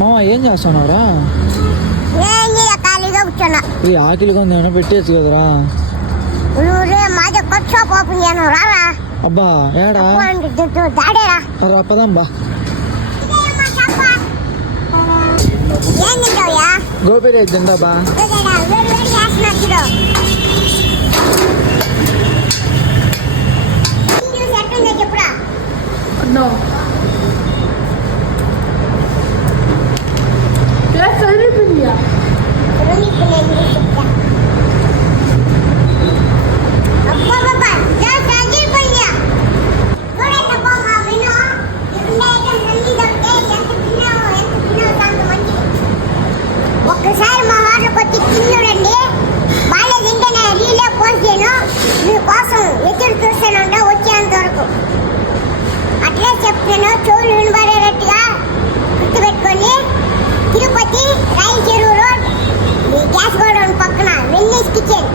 మామ ఏం చేస్తున్నావురా? ఖాళీగా కూర్చున్నా. ఈ ఆకలిగా ఉంది, ఏమైనా పెట్టేచ్చు కదరా? మాదే కొత్త షాప్ ఓపెన్ చేయను, రారా? అబ్బా ఏడా దాడేరా. పదాం బా. ఏం తింటావుయా? గోపి రైస్ తింటా బా. వేడి వేడి చేస్తున్నా చూడు. ఎట్టుందో చెప్పురా. ఒక్కసారి మా వాటర్కి వచ్చి తిన్నాడండి, బాగా తింటేనే రీలే పోస్ట్ చేయను, మీకోసం ఎదురు చూస్తానంట వచ్చేంత వరకు. అట్లే చెప్తాను, చెవులు వినబడేటట్టుగా గుర్తుపెట్టుకొని. తిరుపతి రైల్ చెరువు రోడ్, మీ గ్యాస్ గోడౌన్ పక్కన వెన్నెస్ కిచెన్.